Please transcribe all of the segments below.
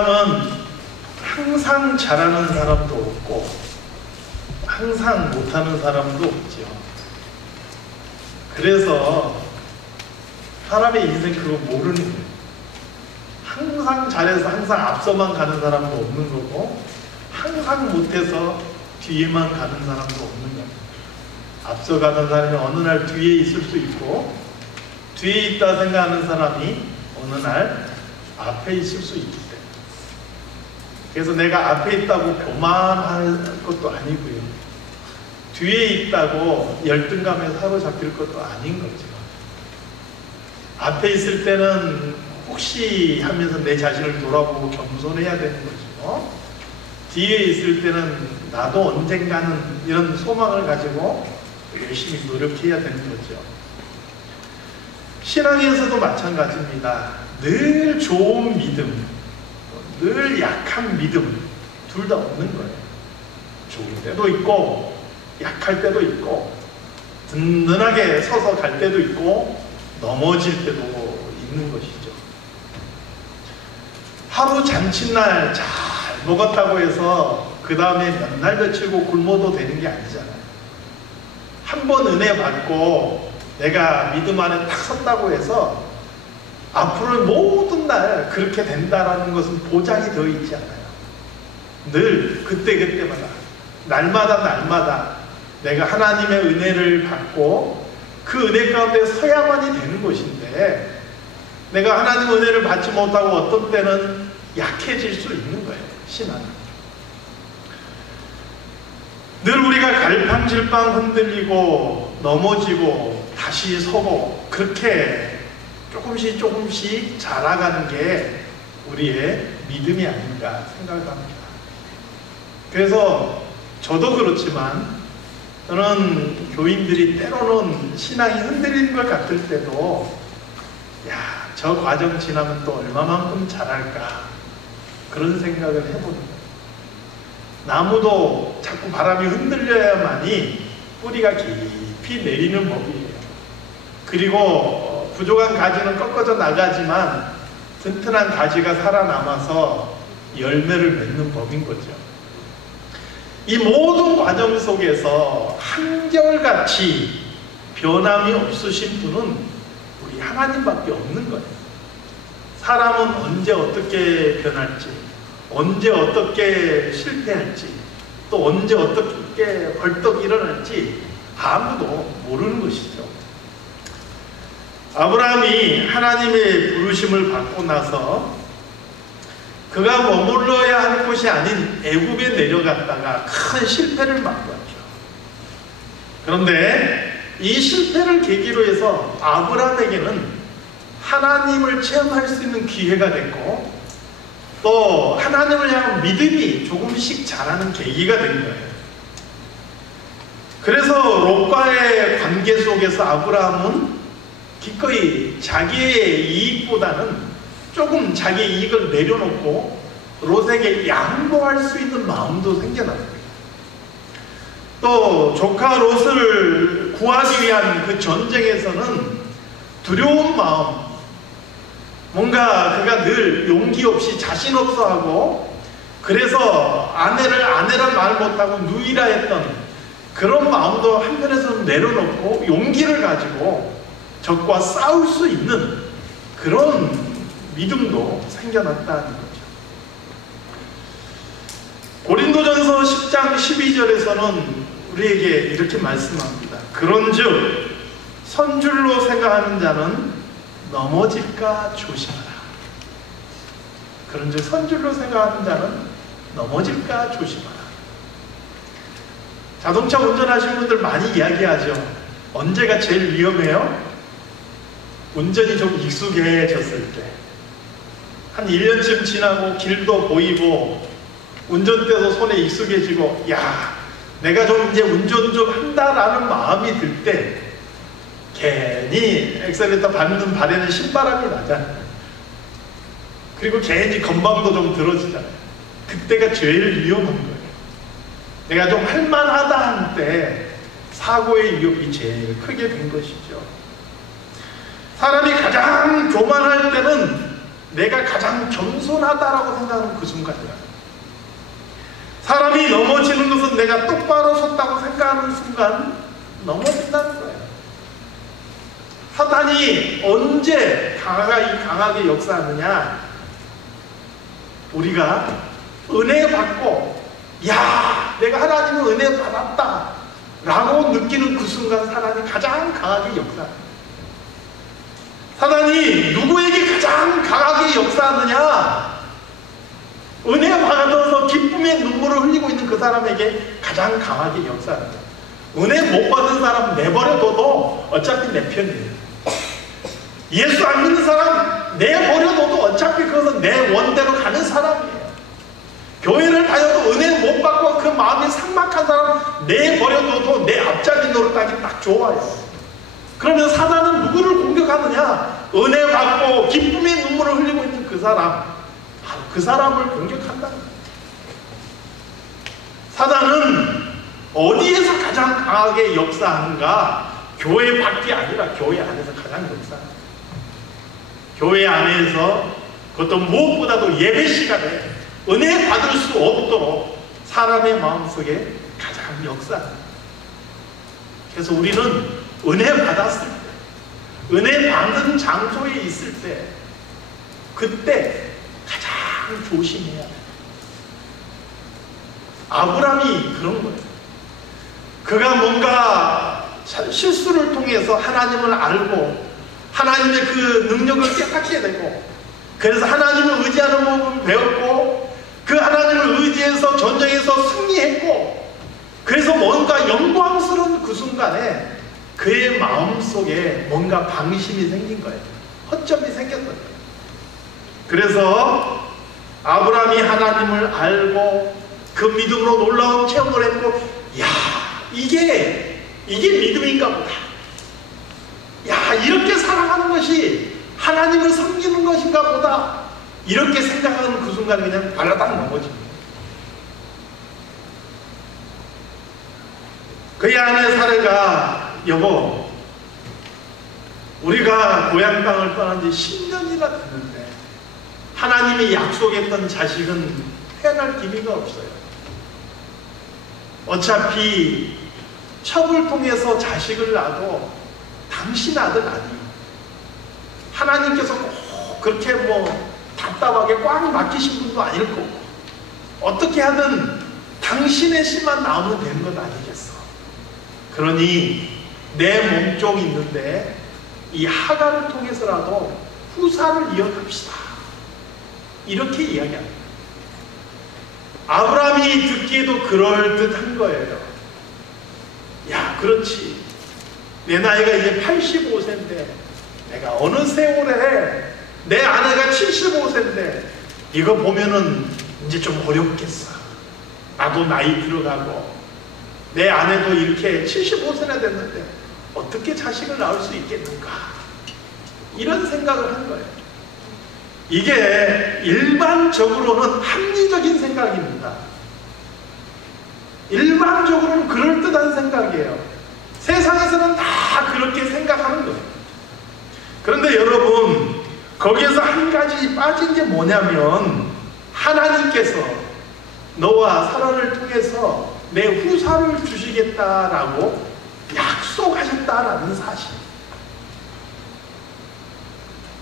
사람은 항상 잘하는 사람도 없고 항상 못하는 사람도 없죠. 그래서 사람의 인생 그거 모르는 거예요. 항상 잘해서 항상 앞서만 가는 사람도 없는 거고 항상 못해서 뒤에만 가는 사람도 없는 거예요. 앞서가는 사람이 어느 날 뒤에 있을 수 있고 뒤에 있다 생각하는 사람이 어느 날 앞에 있을 수 있기 때문에, 그래서 내가 앞에 있다고 교만할 것도 아니고요, 뒤에 있다고 열등감에 사로잡힐 것도 아닌 거죠. 앞에 있을 때는 혹시 하면서 내 자신을 돌아보고 겸손해야 되는 거죠. 뒤에 있을 때는 나도 언젠가는 이런 소망을 가지고 열심히 노력해야 되는 거죠. 신앙에서도 마찬가지입니다. 늘 좋은 믿음, 늘 약한 믿음, 둘 다 없는 거예요. 좋을 때도 있고 약할 때도 있고 든든하게 서서 갈 때도 있고 넘어질 때도 있는 것이죠. 하루 잔칫날 잘 먹었다고 해서 그 다음에 몇 날 며칠고 굶어도 되는 게 아니잖아요. 한 번 은혜 받고 내가 믿음 안에 딱 섰다고 해서 앞으로 모든 날 그렇게 된다라는 것은 보장이 되어 있지 않아요. 늘 그때그때마다 날마다 내가 하나님의 은혜를 받고 그 은혜 가운데 서야만이 되는 것인데, 내가 하나님 은혜를 받지 못하고 어떤 때는 약해질 수 있는 거예요. 신앙은 늘 우리가 갈팡질팡 흔들리고 넘어지고 다시 서고 그렇게 조금씩 자라가는 게 우리의 믿음이 아닌가 생각을 합니다. 그래서 저도 그렇지만 저는 교인들이 때로는 신앙이 흔들리는 것 같을 때도 야, 저 과정 지나면 또 얼마만큼 자랄까 그런 생각을 해보는 거예요. 나무도 자꾸 바람이 흔들려야만이 뿌리가 깊이 내리는 법이에요. 그리고 부족한 가지는 꺾어져 나가지만 튼튼한 가지가 살아남아서 열매를 맺는 법인 거죠. 이 모든 과정 속에서 한결같이 변함이 없으신 분은 우리 하나님밖에 없는 거예요. 사람은 언제 어떻게 변할지, 언제 어떻게 실패할지, 또 언제 어떻게 벌떡 일어날지 아무도 모르는 것이죠. 아브라함이 하나님의 부르심을 받고 나서 그가 머물러야 할 곳이 아닌 애굽에 내려갔다가 큰 실패를 맛보았죠. 그런데 이 실패를 계기로 해서 아브라함에게는 하나님을 체험할 수 있는 기회가 됐고 또 하나님을 향한 믿음이 조금씩 자라는 계기가 된 거예요. 그래서 롯과의 관계 속에서 아브라함은 기꺼이 자기의 이익보다는 조금 자기 이익을 내려놓고 롯에게 양보할 수 있는 마음도 생겨났습니다. 또 조카 롯을 구하기 위한 그 전쟁에서는 두려운 마음, 뭔가 그가 늘 용기 없이 자신 없어 하고 그래서 아내란 말 못하고 누이라 했던 그런 마음도 한편에서는 내려놓고 용기를 가지고 적과 싸울 수 있는 그런 믿음도 생겨났다는 거죠. 고린도전서 10장 12절에서는 우리에게 이렇게 말씀합니다. 그런즉 선줄로 생각하는 자는 넘어질까 조심하라. 그런즉 선줄로 생각하는 자는 넘어질까 조심하라. 자동차 운전하시는 분들 많이 이야기하죠. 언제가 제일 위험해요? 운전이 좀 익숙해졌을 때. 한 1년쯤 지나고 길도 보이고 운전대도 손에 익숙해지고 야, 내가 좀 이제 운전 좀 한다라는 마음이 들 때 괜히 엑셀레이터 밟는 발에는 신바람이 나잖아요. 그리고 괜히 건방도 좀 들어지잖아요. 그때가 제일 위험한 거예요. 내가 좀 할만하다 할 때 사고의 위협이 제일 크게 된 것이죠. 사람이 가장 교만할 때는 내가 가장 겸손하다라고 생각하는 그 순간이야. 사람이 넘어지는 것은 내가 똑바로 섰다고 생각하는 순간 넘어진다는 거예요. 사탄이 언제 강하게 역사하느냐? 우리가 은혜 받고, 야, 내가 하나님의 은혜 받았다 라고 느끼는 그 순간 사탄이 가장 강하게 역사합니다. 사탄이 누구에게 가장 강하게 역사하느냐? 은혜 받아서 기쁨의 눈물을 흘리고 있는 그 사람에게 가장 강하게 역사합니다. 은혜 못 받은 사람 내버려둬도 어차피 내 편이에요. 예수 안 믿는 사람 내버려둬도 어차피 그것은 내 원대로 가는 사람이에요. 교회를 다녀도 은혜 못 받고 그 마음이 삭막한 사람 내버려둬도 내 앞자리 노릇하기 딱 좋아요. 그러면 사단은 누구를 공격하느냐? 은혜 받고 기쁨의 눈물을 흘리고 있는 그 사람, 바로 그 사람을 공격한다. 사단은 어디에서 가장 강하게 역사하는가? 교회 밖이 아니라 교회 안에서 가장 역사합니다. 교회 안에서 그것도 무엇보다도 예배 시간에 은혜 받을 수 없도록 사람의 마음속에 가장 역사합니다. 그래서 우리는 은혜 받았을 때, 은혜 받는 장소에 있을 때, 그때 가장 조심해야 돼요. 아브라함이 그런 거예요. 그가 뭔가 실수를 통해서 하나님을 알고 하나님의 그 능력을 깨닫게 되고, 그래서 하나님을 의지하는 법을 배웠고, 그 하나님을 의지해서 전쟁에서 승리했고, 그래서 뭔가 영광스러운 그 순간에 그의 마음속에 뭔가 방심이 생긴 거예요. 허점이 생겼던 거예요. 그래서 아브라함이 하나님을 알고 그 믿음으로 놀라운 체험을 했고, 야, 이게 믿음인가 보다. 야, 이렇게 살아가는 것이 하나님을 섬기는 것인가 보다. 이렇게 생각하는 그 순간에 그냥 발라당 넘어집니다. 그의 아내 사례가, 여보, 우리가 고향 땅을 떠난 지 10년이나 됐는데 하나님이 약속했던 자식은 태어날 기미가 없어요. 어차피 첩을 통해서 자식을 낳아도 당신 아들 아니에요. 하나님께서 꼭 그렇게 답답하게 꽉 맡기신 분도 아닐 거고, 어떻게 하든 당신의 씨만 나오면 되는 것 아니겠어. 그러니 내 몸종이 있는데 이 하갈을 통해서라도 후사를 이어갑시다. 이렇게 이야기합니다. 아브라함이 듣기에도 그럴듯한 거예요. 야, 그렇지. 내 나이가 이제 85세인데 내가 어느 세월에 내 아내가 75세인데 이거 보면은 이제 좀 어렵겠어. 나도 나이 들어가고 내 아내도 이렇게 75세나 됐는데 어떻게 자식을 낳을 수 있겠는가? 이런 생각을 한 거예요. 이게 일반적으로는 합리적인 생각입니다. 일반적으로는 그럴듯한 생각이에요. 세상에서는 다 그렇게 생각하는 거예요. 그런데 여러분, 거기에서 한 가지 빠진 게 뭐냐면, 하나님께서 너와 사라를 통해서 내 후사를 주시겠다라고 약속하셨다라는 사실.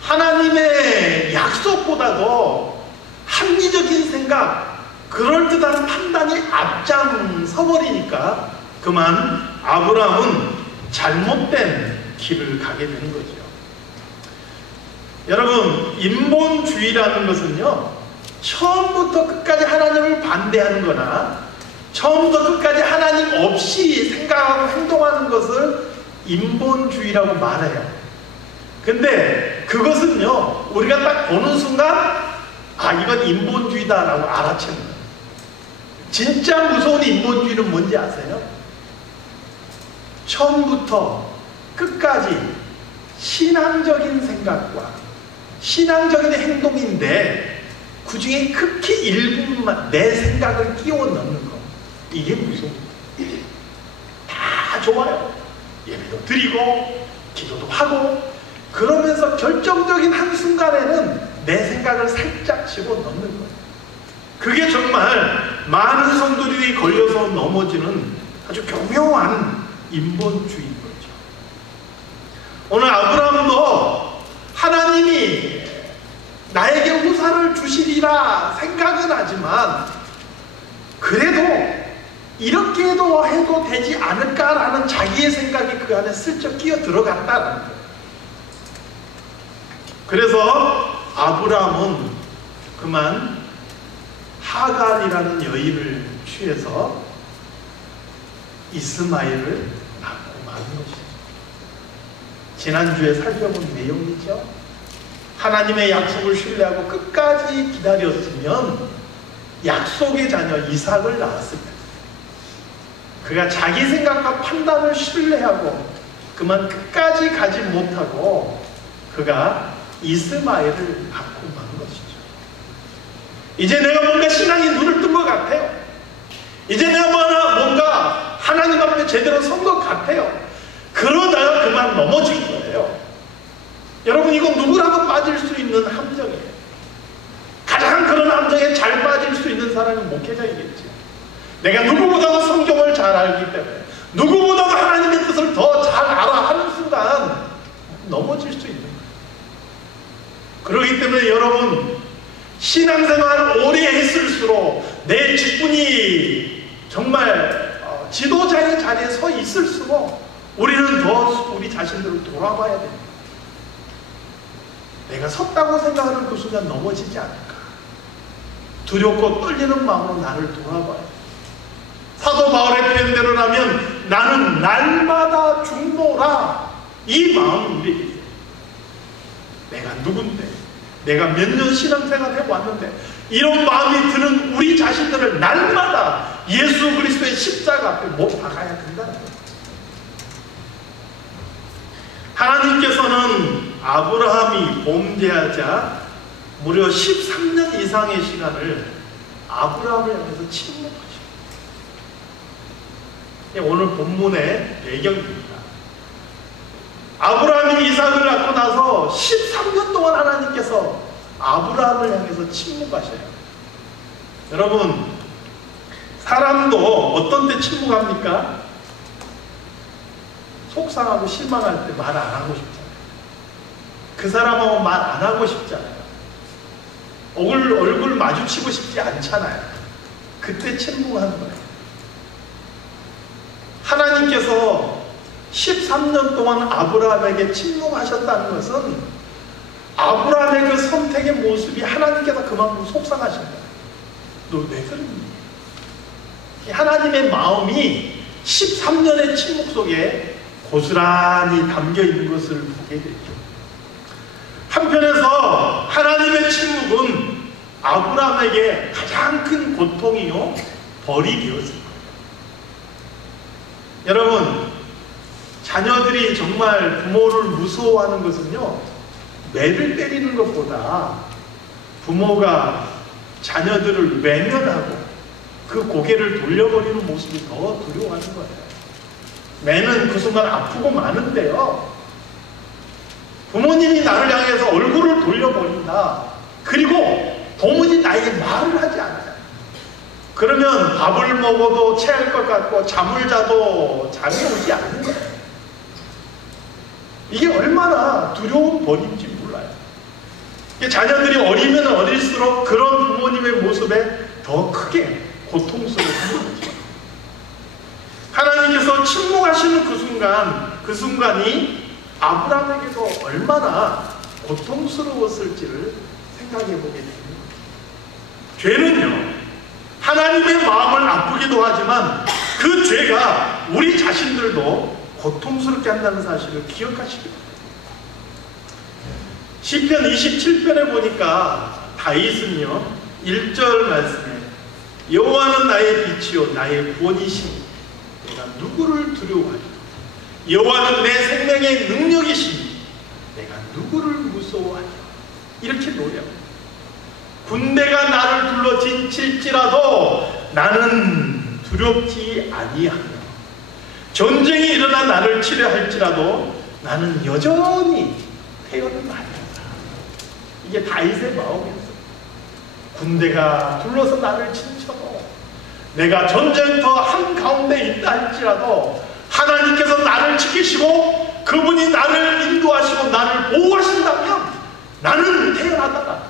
하나님의 약속보다도 합리적인 생각, 그럴듯한 판단이 앞장서버리니까 그만 아브라함은 잘못된 길을 가게 되는 거죠. 여러분, 인본주의라는 것은요, 처음부터 끝까지 하나님을 반대하는 거나 처음부터 끝까지 하나님 없이 생각하고 행동하는 것을 인본주의라고 말해요. 근데 그것은요, 우리가 딱 보는 순간 아, 이건 인본주의다라고 알아채는 거예요. 진짜 무서운 인본주의는 뭔지 아세요? 처음부터 끝까지 신앙적인 생각과 신앙적인 행동인데 그 중에 극히 일부분만 내 생각을 끼워 넣는 거, 이게 무서워요. 다 좋아요. 예배도 드리고 기도도 하고, 그러면서 결정적인 한순간에는 내 생각을 살짝 집어넣는 거예요. 그게 정말 많은 성도들이 걸려서 넘어지는 아주 교묘한 인본주의인 거죠. 오늘 아브라함도 하나님이 나에게 후사를 주시리라 생각은 하지만 그래도 이렇게도 해도 되지 않을까라는 자기의 생각이 그 안에 슬쩍 끼어 들어갔다는 거예요. 그래서 아브라함은 그만 하갈이라는 여인을 취해서 이스마엘을 낳고 마는 것이죠. 지난주에 살펴본 내용이죠. 하나님의 약속을 신뢰하고 끝까지 기다렸으면 약속의 자녀 이삭을 낳았을 때 그가 자기 생각과 판단을 신뢰하고 그만 끝까지 가지 못하고 그가 이스마엘을 낳고 만 것이죠. 이제 내가 뭔가 신앙이 눈을 뜬 것 같아요. 이제 내가 뭔가 하나님 앞에 제대로 선 것 같아요. 그러다가 그만 넘어진 거예요. 여러분, 이건 누구라도 빠질 수 있는 함정이에요. 가장 그런 함정에 잘 빠질 수 있는 사람이 목회자이겠죠. 내가 누구보다도 성경을 잘 알기 때문에 누구보다도 하나님의 뜻을 더 잘 알아 하는 순간 넘어질 수 있는 거예요. 그렇기 때문에 여러분, 신앙생활 오래 했을수록 내 직분이 정말 지도자의 자리에 서 있을수록 우리는 더 우리 자신들을 돌아봐야 됩니다. 내가 섰다고 생각하는 그 순간 넘어지지 않을까. 두렵고 떨리는 마음으로 나를 돌아봐야 돼. 사도 바울의 표현대로라면 나는 날마다 죽노라. 이 마음은 우리에게 있어요. 내가 누군데, 내가 몇 년 신앙생활 해왔는데 이런 마음이 드는 우리 자신들을 날마다 예수 그리스도의 십자가 앞에 못 박아야 된다는 거예요. 하나님께서는 아브라함이 범죄하자 무려 13년 이상의 시간을 아브라함을 향해서 침묵하십니다. 오늘 본문의 배경입니다. 아브라함이 이삭을 낳고 나서 13년 동안 하나님께서 아브라함을 향해서 침묵하셔요. 여러분, 사람도 어떤 때 침묵합니까? 속상하고 실망할 때 말 안 하고 싶잖아요. 그 사람하고 말 안 하고 싶잖아요. 얼굴 마주치고 싶지 않잖아요. 그때 침묵하는 거예요. 하나님께서 13년 동안 아브라함에게 침묵하셨다는 것은 아브라함의 그 선택의 모습이 하나님께서 그만큼 속상하신 거예요. 너 왜 그러니? 하나님의 마음이 13년의 침묵 속에 고스란히 담겨 있는 것을 보게 되죠. 한편에서 하나님의 침묵은 아브라함에게 가장 큰 고통이요, 벌이 되었습니다. 여러분, 자녀들이 정말 부모를 무서워하는 것은요, 매를 때리는 것보다 부모가 자녀들을 외면하고 그 고개를 돌려버리는 모습이 더 두려워하는 거예요. 매는 그 순간 아프고 마는데요, 부모님이 나를 향해서 얼굴을 돌려버린다. 그리고 도무지 나에게 말을 하지 않아요. 그러면 밥을 먹어도 체할 것 같고 잠을 자도 잠이 오지 않는 거예요. 이게 얼마나 두려운 벌인지 몰라요. 자녀들이 어리면 어릴수록 그런 부모님의 모습에 더 크게 고통스러워하는 거죠. 하나님께서 침묵하시는 그 순간이 아브라함에게도 얼마나 고통스러웠을지를 생각해 보게 됩니다. 죄는요, 하나님의 마음을 아프기도 하지만 그 죄가 우리 자신들도 고통스럽게 한다는 사실을 기억하시기 바랍니다. 시편 27편에 보니까 다윗은요, 1절 말씀에 여호와는 나의 빛이요 나의 구원이시니 내가 누구를 두려워하리까? 여호와는 내 생명의 능력이시니 내가 누구를 무서워하리까? 이렇게 노래합니다. 군대가 나를 둘러 진칠지라도 나는 두렵지 아니하며 전쟁이 일어나 나를 치려 할지라도 나는 여전히 태어는 아니었다. 이게 다윗의 마음이었어요. 군대가 둘러서 나를 치쳐도 내가 전쟁터 한가운데 있다 할지라도 하나님께서 나를 지키시고 그분이 나를 인도하시고 나를 보호하신다면 나는 태어나다.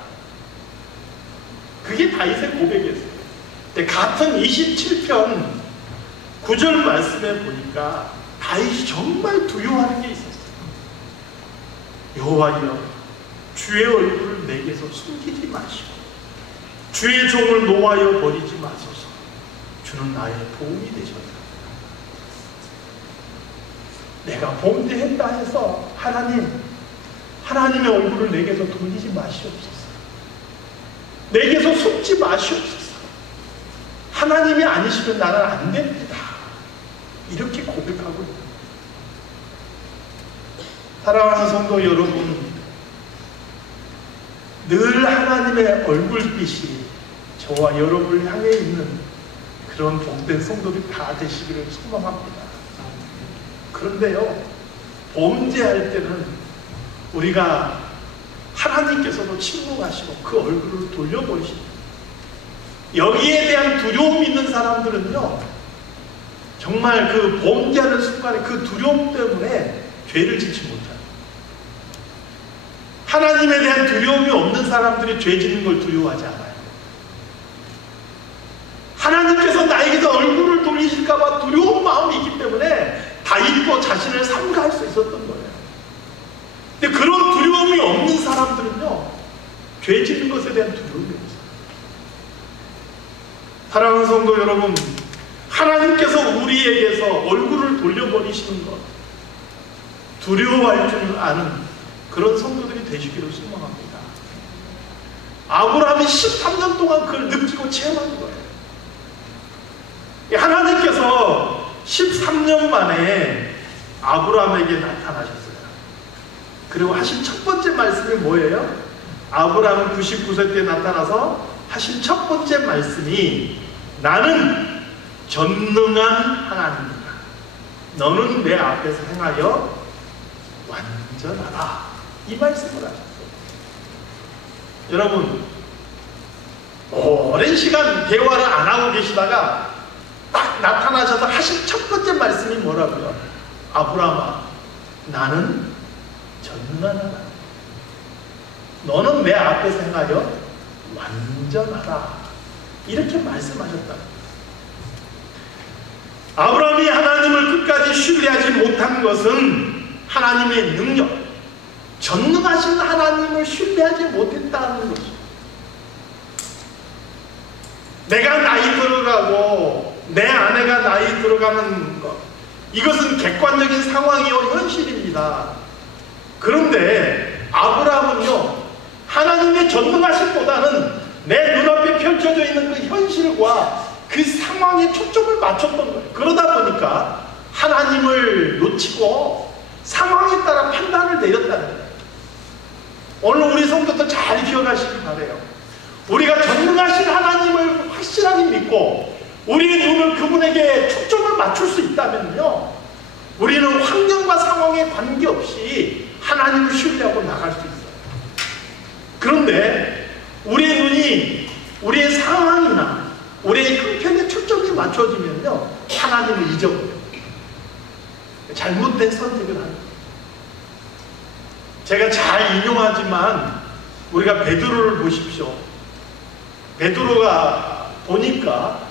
그게 다윗의 고백이었어요. 근데 같은 27편 9절 말씀에 보니까 다윗이 정말 두려워하는 게 있었어요. 여호와여, 주의 얼굴을 내게서 숨기지 마시고 주의 종을 노하여 버리지 마소서. 주는 나의 도움이 되셨다. 내가 범죄했다 해서 하나님의 얼굴을 내게서 돌리지 마시옵소서. 내게서 숨지 마시옵소서. 하나님이 아니시면 나는 안 됩니다. 이렇게 고백하고 있습니다. 사랑하는 성도 여러분, 늘 하나님의 얼굴빛이 저와 여러분을 향해 있는 그런 복된 성도들이 다 되시기를 소망합니다. 그런데요, 범죄할 때는 우리가 하나님께서도 침묵하시고 그 얼굴을 돌려버리십니다. 여기에 대한 두려움이 있는 사람들은요, 정말 그 범죄하는 순간에 그 두려움 때문에 죄를 짓지 못해요. 하나님에 대한 두려움이 없는 사람들이 죄 짓는 걸 두려워하지 않아요. 하나님께서 나에게서 얼굴을 돌리실까봐 두려운 마음이 있기 때문에 다윗도 자신을 삼가할 수 있었던 거예요. 근데 그런 두려움이 없는 사람들은요, 죄 짓는 것에 대한 두려움이 없어요. 사랑하는 성도 여러분, 하나님께서 우리에게서 얼굴을 돌려버리시는 것, 두려워할 줄 아는 그런 성도들이 되시기를 소망합니다. 아브라함이 13년 동안 그걸 느끼고 체험한 거예요. 하나님께서 13년 만에 아브라함에게 나타나셨어요. 그리고 하신 첫 번째 말씀이 뭐예요? 아브라함은 99세 때 나타나서 하신 첫 번째 말씀이 나는 전능한 하나님이다. 너는 내 앞에서 행하여 완전하라. 이 말씀을 하셨어요. 여러분, 오랜 시간 대화를 안 하고 계시다가 딱 나타나셔서 하신 첫 번째 말씀이 뭐라고요? 아브라함아, 나는 전능한 하나님. 너는 내 앞에서 행하여 완전하라. 이렇게 말씀하셨다. 아브라함이 하나님을 끝까지 신뢰하지 못한 것은 하나님의 능력, 전능하신 하나님을 신뢰하지 못했다는 것이죠. 내가 나이 들어가고 내 아내가 나이 들어가는 것, 이것은 객관적인 상황이요 현실입니다. 그런데 아브라함은요, 하나님의 전능하심보다는 내 눈앞에 펼쳐져 있는 그 현실과 그 상황에 초점을 맞췄던 거예요. 그러다 보니까 하나님을 놓치고 상황에 따라 판단을 내렸다는 거예요. 오늘 우리 성도들 잘 기억하시기 바라요. 우리가 전능하신 하나님을 확실하게 믿고 우리의 눈을 그분에게 초점을 맞출 수 있다면요, 우리는 환경과 상황에 관계없이 하나님을 신뢰하고 나갈 수 있어요. 그런데 우리의 눈이 우리의 상황이나 우리의 형편에 초점이 맞춰지면요, 하나님을 잊어버려요. 잘못된 선택을 하는 거예요. 제가 잘 인용하지만 우리가 베드로를 보십시오. 베드로가 보니까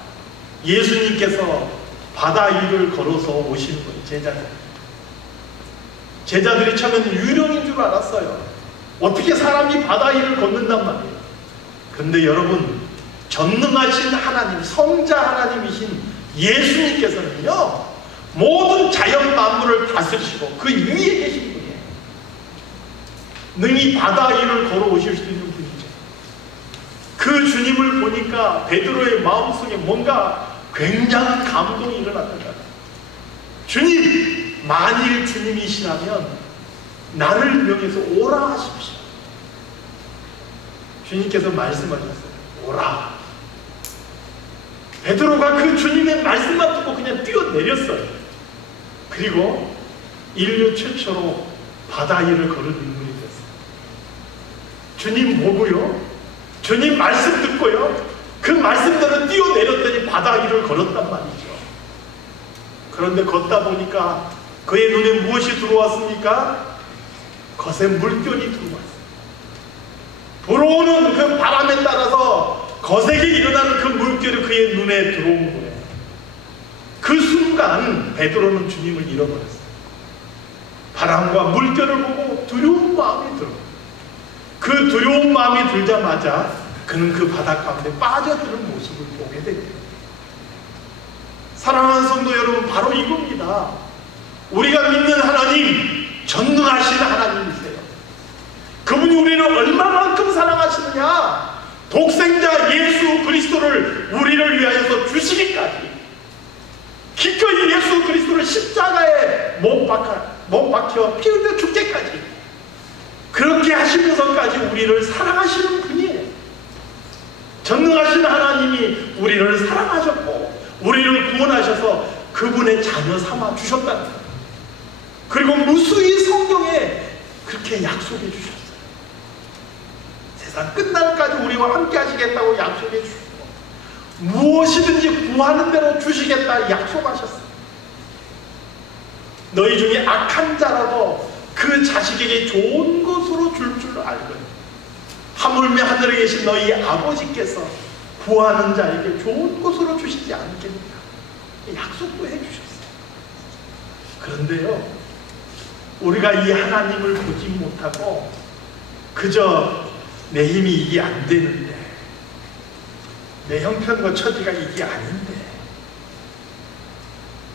예수님께서 바다 위를 걸어서 오시는 거예요. 제자들이 처음에는 유령인 줄 알았어요. 어떻게 사람이 바다 위를 걷는단 말이에요. 그런데 여러분, 전능하신 하나님, 성자 하나님이신 예수님께서는요, 모든 자연 만물을 다스리시고 그 위에 계신 분이에요. 능히 바다 위를 걸어오실 수 있는 분이죠. 그 주님을 보니까 베드로의 마음속에 뭔가 굉장한 감동이 일어났던 거예요. 주님, 만일 주님이시라면 나를 명해서 오라 하십시오. 주님께서 말씀하셨어요. 오라. 베드로가 그 주님의 말씀만 듣고 그냥 뛰어내렸어요. 그리고 인류 최초로 바다 위를 걸은 인물이 됐어요. 주님 보고요, 주님 말씀 듣고요, 그 말씀대로 뛰어내렸더니 바다 위를 걸었단 말이죠. 그런데 걷다 보니까 그의 눈에 무엇이 들어왔습니까? 거센 물결이 들어왔어요. 불어오는 그 바람에 따라서 거세게 일어나는 그 물결이 그의 눈에 들어온 거예요. 그 순간 베드로는 주님을 잃어버렸어요. 바람과 물결을 보고 두려운 마음이 들어요. 그 두려운 마음이 들자마자 그는 그 바다 가운데 빠져드는 모습을 보게 됩니다. 사랑하는 성도 여러분, 바로 이겁니다. 우리가 믿는 하나님, 전능하신 하나님이세요. 그분이 우리를 얼마만큼 사랑하시느냐, 독생자 예수 그리스도를 우리를 위하여서 주시기까지, 기꺼이 예수 그리스도를 십자가에 못 박혀 피 흘려 죽게까지 그렇게 하시면서까지 우리를 사랑하시는 분이에요. 전능하신 하나님이 우리를 사랑하셨고 우리를 구원하셔서 그분의 자녀 삼아 주셨다는 거예요. 그리고 무수히 성경에 그렇게 약속해 주셨어요. 세상 끝날까지 우리와 함께 하시겠다고 약속해 주시고 무엇이든지 구하는 대로 주시겠다 약속하셨어요. 너희 중에 악한 자라도 그 자식에게 좋은 것으로 줄 줄 알거든. 하물며 하늘에 계신 너희 아버지께서 구하는 자에게 좋은 것으로 주시지 않겠느냐 약속도 해주셨어요. 그런데요, 우리가 이 하나님을 보지 못하고 그저 내 힘이 이게 안 되는데, 내 형편과 처지가 이게 아닌데,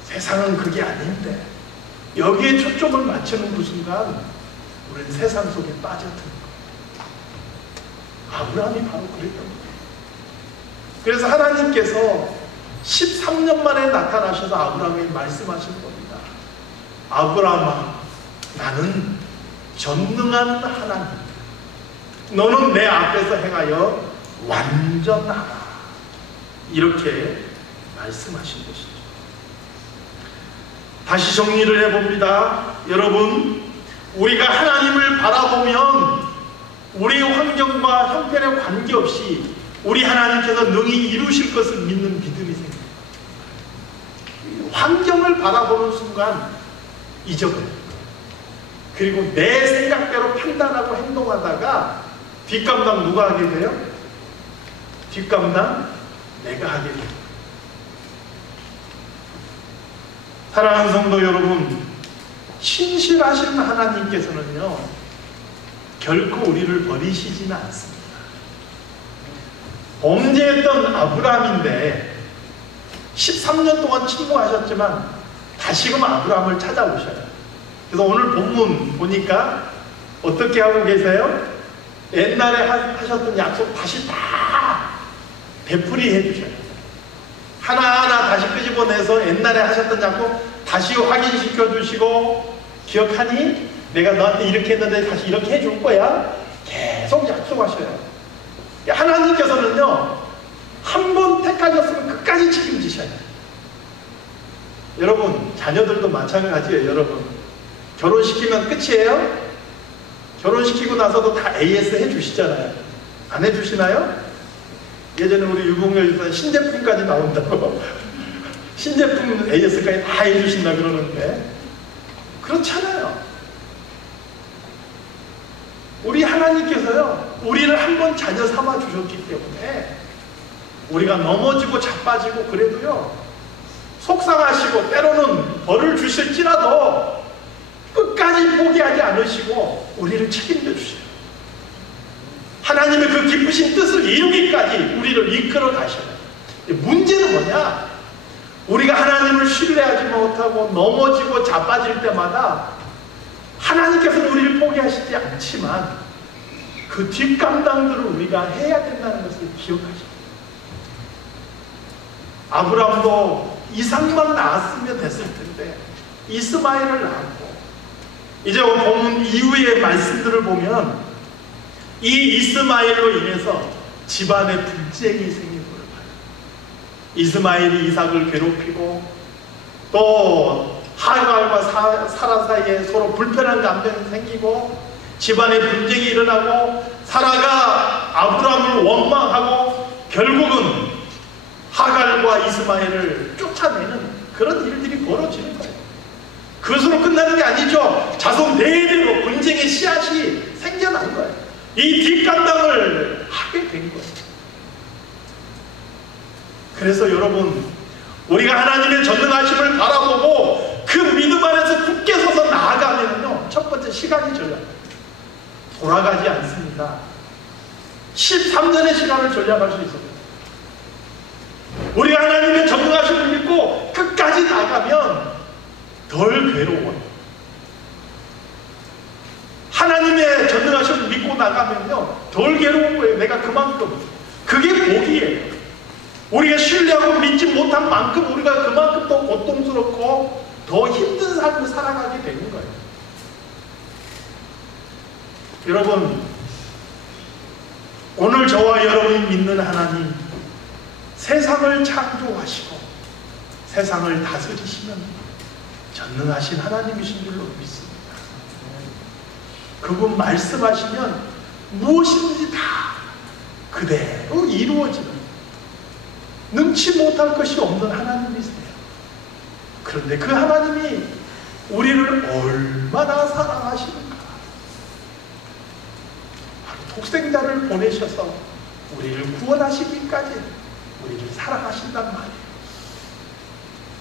세상은 그게 아닌데, 여기에 초점을 맞추는 그 순간 우리는 세상 속에 빠져드는 거예요. 아브라함이 바로 그랬던 거예요. 그래서 하나님께서 13년 만에 나타나셔서 아브라함에게 말씀하신 겁니다. 아브라함아, 나는 전능한 하나님, 너는 내 앞에서 행하여 완전하라. 이렇게 말씀하신 것이죠. 다시 정리를 해봅니다. 여러분, 우리가 하나님을 바라보면 우리 환경과 형편에 관계없이 우리 하나님께서 능히 이루실 것을 믿는 믿음이 생깁니다. 환경을 바라보는 순간 잊어버립니다. 그리고 내 생각대로 판단하고 행동하다가 뒷감당 누가 하게 돼요? 뒷감당 내가 하게 돼요. 사랑하는 성도 여러분, 신실하신 하나님께서는요 결코 우리를 버리시지는 않습니다. 범죄했던 아브라함인데 13년 동안 침묵하셨지만 다시금 아브라함을 찾아오셔요. 그래서 오늘 본문 보니까 어떻게 하고 계세요? 옛날에 하셨던 약속 다시 다 되풀이해 주셔요. 하나하나 다시 끄집어내서 옛날에 하셨던 약속 다시 확인시켜 주시고, 기억하니? 내가 너한테 이렇게 했는데 다시 이렇게 해줄 거야. 계속 약속하셔요. 하나님께서는요 한 번 택하셨으면 끝까지 책임지셔요. 여러분, 자녀들도 마찬가지예요. 여러분, 결혼시키면 끝이에요? 결혼시키고 나서도 다 AS 해주시잖아요. 안 해주시나요? 예전에 우리 유봉열에서 신제품까지 나온다고 신제품 AS까지 다 해주신다 그러는데 그렇잖아요. 우리 하나님께서요 우리를 한 번 자녀 삼아 주셨기 때문에 우리가 넘어지고 자빠지고 그래도요 속상하시고 때로는 벌을 주실지라도 끝까지 포기하지 않으시고 우리를 책임져 주셔요. 하나님의 그 기쁘신 뜻을 이루기까지 우리를 이끌어 가셔요. 문제는 뭐냐? 우리가 하나님을 신뢰하지 못하고 넘어지고 자빠질 때마다 하나님께서는 우리를 포기하시지 않지만 그 뒷감당들을 우리가 해야 된다는 것을 기억하십니다. 아브라함도 이삭만 낳았으면 됐을 텐데 이스마엘을 낳았고, 이제 본문 이후의 말씀들을 보면 이 이스마엘로 인해서 집안에 분쟁이 생긴 걸 봐요. 이스마엘이 이삭을 괴롭히고 또 하갈과 사라 사이에 서로 불편한 감정이 생기고 집안에 분쟁이 일어나고 사라가 아브라함을 원망하고 결국은 하갈과 이스마엘을 쫓아내는 그런 일들이 벌어지는 거예요. 그것으로 끝나는 게 아니죠. 자손 대대로 분쟁의 씨앗이 생겨난 거예요. 이 뒷감당을 하게 된 거예요. 그래서 여러분, 우리가 하나님의 전능하심을 바라보고 그 믿음 안에서 굳게 서서 나아가면요, 첫 번째 시간이 절약돼요. 돌아가지 않습니다. 13년의 시간을 절약할 수 있어요. 우리가 하나님의 전능하심을 믿고 끝까지 나가면 덜 괴로워요. 하나님의 전능하심을 믿고 나가면요 덜 괴로운 거예요. 내가 그만큼, 그게 복이에요. 우리가 신뢰하고 믿지 못한 만큼 우리가 그만큼 더 고통스럽고 더 힘든 삶을 살아가게 되는 거예요. 여러분, 오늘 저와 여러분이 믿는 하나님, 세상을 창조하시고 세상을 다스리시는 전능하신 하나님이신 줄로 믿습니다. 그분 말씀하시면 무엇이든지 다 그대로 이루어지는, 능치 못할 것이 없는 하나님이세요. 그런데 그 하나님이 우리를 얼마나 사랑하시는가. 바로 독생자를 보내셔서 우리를 구원하시기까지 우리를 사랑하신단 말이에요.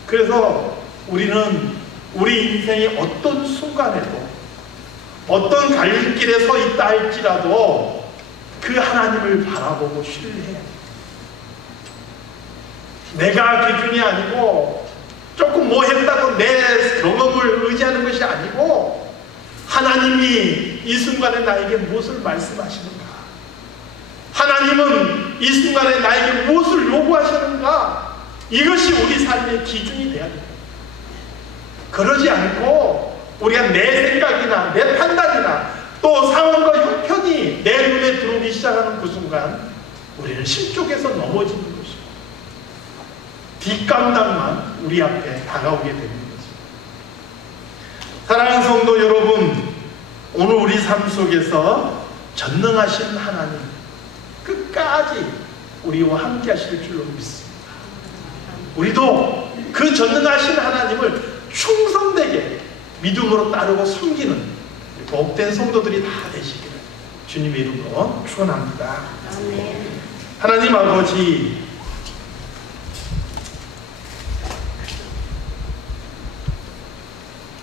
그래서 우리는 우리 인생의 어떤 순간에도 어떤 갈림길에 서 있다 할지라도 그 하나님을 바라보고 신뢰해야 돼요. 내가 기준이 아니고 조금 뭐 했다고 내 경험을 의지하는 것이 아니고 하나님이 이 순간에 나에게 무엇을 말씀하시는가, 하나님은 이 순간에 나에게 무엇을 요구하시는가, 이것이 우리 삶의 기준이 돼야 돼요. 그러지 않고 우리가 내 생각이나 내 판단이나 또 상황과 형편이 내 눈에 들어오기 시작하는 그 순간 우리는 실족해서 넘어지는 것이고 뒷감당만 우리 앞에 다가오게 되는 거죠. 사랑하는 성도 여러분, 오늘 우리 삶 속에서 전능하신 하나님 끝까지 우리와 함께 하실 줄로 믿습니다. 우리도 그 전능하신 하나님을 충성되게 믿음으로 따르고 섬기는 복된 성도들이 다 되시기를 주님의 이름으로 축원합니다. 하나님 아버지,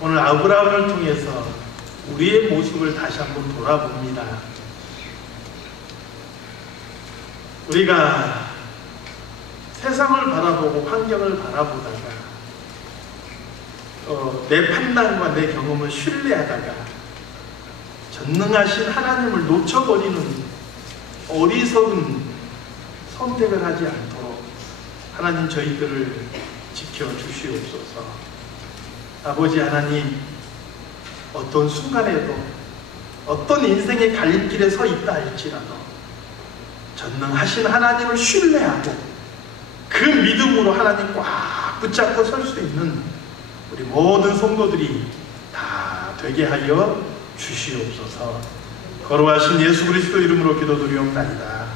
오늘 아브라함을 통해서 우리의 모습을 다시 한번 돌아봅니다. 우리가 세상을 바라보고 환경을 바라보다가 내 판단과 내 경험을 신뢰하다가 전능하신 하나님을 놓쳐버리는 어리석은 선택을 하지 않도록 하나님 저희들을 지켜주시옵소서. 아버지 하나님, 어떤 순간에도 어떤 인생의 갈림길에 서 있다 할지라도 전능하신 하나님을 신뢰하고 그 믿음으로 하나님 꽉 붙잡고 설 수 있는 우리 모든 성도들이 다 되게 하여 주시옵소서. 거룩하신 예수 그리스도 이름으로 기도드리옵나이다.